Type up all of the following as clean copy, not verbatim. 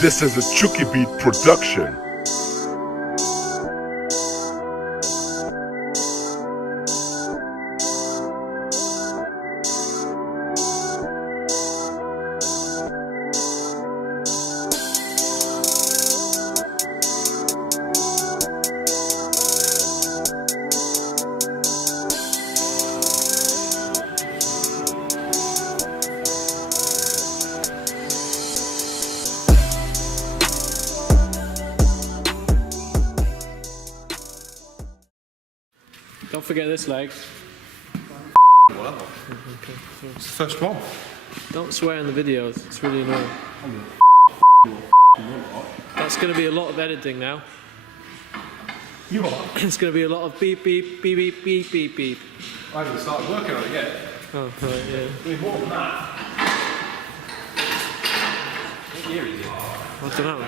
This is a Chucky Beat production. Don't forget this leg. Whatever. Okay. It's the first one. Don't swear in the videos, it's really annoying. That's going to be a lot of editing now. You are? It's going to be a lot of beep, beep, beep, beep, beep, beep, beep. I haven't started working on it yet. Oh, right, yeah. Doing more than that. What year is it? I don't know.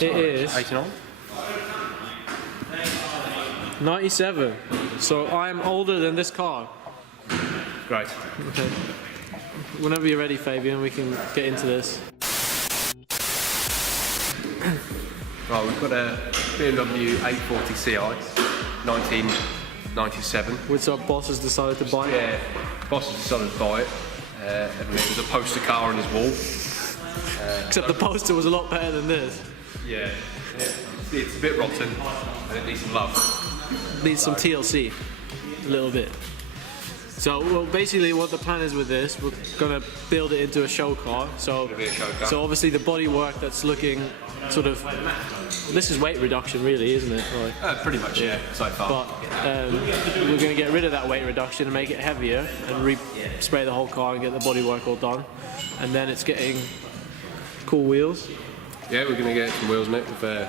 It is 89? 97. So I'm older than this car. Great. Okay. Whenever you're ready, Fabian, we can get into this. Right, we've got a BMW 840Ci 1997. Which our boss has decided to buy. Yeah, boss has decided to buy it. And it was a poster car on his wall. Except the poster was a lot better than this. Yeah, it's a bit rotten and it needs some love. Needs some TLC, a little bit. So, well, basically what the plan is with this, we're gonna build it into a show car. So, It'll be a show car. so obviously the bodywork that's looking sort of, this is weight reduction really, isn't it? Like, Pretty much, yeah, so far. but we're gonna get rid of that weight reduction and make it heavier and re-spray the whole car and get the bodywork all done. And then it's getting cool wheels. Yeah, we're going to get some wheels on it. I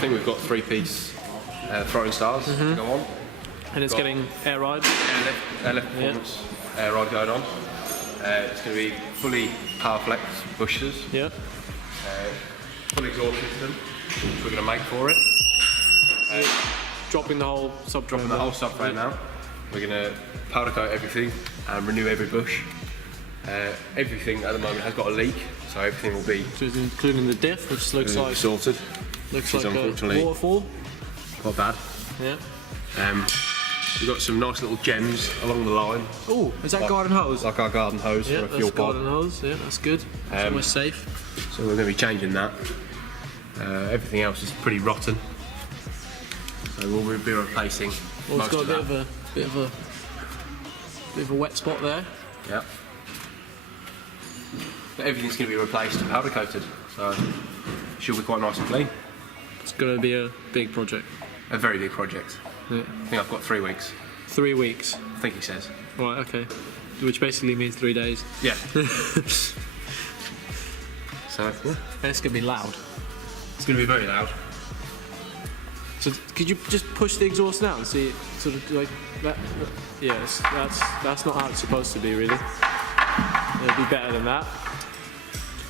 think we've got 3-piece throwing stars to go on. And it's getting air ride. Airlift performance air ride going on. It's going to be fully power flex bushes. Yep. Full exhaust system, which we're going to make for it. Dropping the whole subframe. Dropping the whole subframe out. We're going to powder coat everything and renew every bush. Everything at the moment has got a leak, so everything will be Including the diff, which looks like sorted. looks Which is like a unfortunately waterfall. quite bad. Yeah. We've got some nice little gems along the line. Oh, is that garden hose? Like our garden hose Yeah, for a that's fuel pod. garden hose. Yeah, that's good. It's always safe. So we're going to be changing that. Everything else is pretty rotten. So we'll be replacing Well, it's most got of a that. bit of a wet spot there. Yeah. But everything's going to be replaced and powder coated, so it should be quite nice and clean. It's going to be a big project. A very big project. Yeah. I think I've got 3 weeks. 3 weeks. I think he says. Right. Okay. Which basically means 3 days. Yeah. So yeah, And it's going to be loud. it's going to be very loud. So could you just push the exhaust down and see it sort of like that? Yes, that's not how it's supposed to be really. It'll be better than that.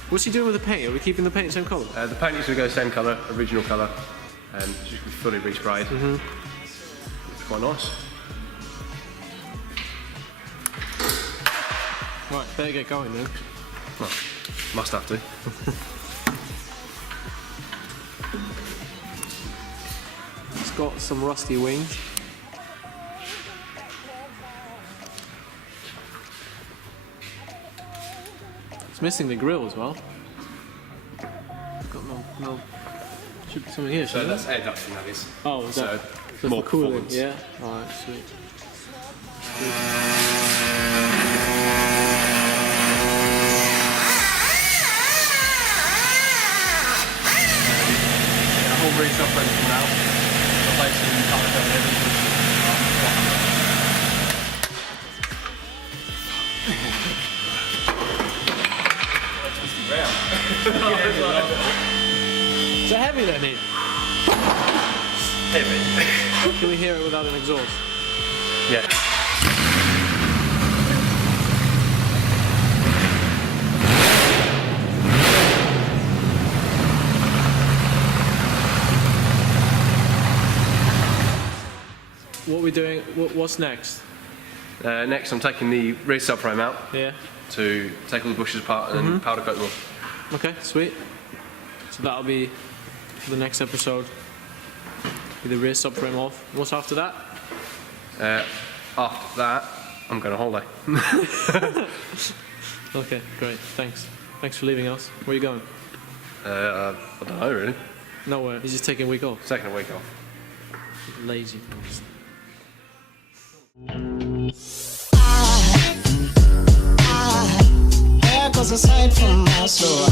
What's he doing with the paint? Are we keeping the paint same colour? The paint needs to go same colour, original colour, and it's just be fully resprayed. It's quite nice. Right, better get going then. Well, must have to. It's got some rusty wings. It's missing the grill as well. It's got no. Should be something here. So shouldn't that's it? air ducting, that is. Oh, is that So more for cooling? performance. Yeah. All right, sweet. The whole rear subframe coming out, replacing powder coat and everything. Is that heavy then, Ian? Heavy. Can we hear it without an exhaust? Yeah. what are we doing? What's next? Next, I'm taking the rear subframe out Yeah. to take all the bushes apart and then powder coat them all. Okay, sweet. So that'll be the next episode. With the rear subframe off. What's after that? After that, I'm going on holiday. Okay, great. Thanks. Thanks for leaving us. Where are you going? I don't know really. Nowhere. He's just taking a week off. Taking a week off. Lazy. There goes a sight from my soul.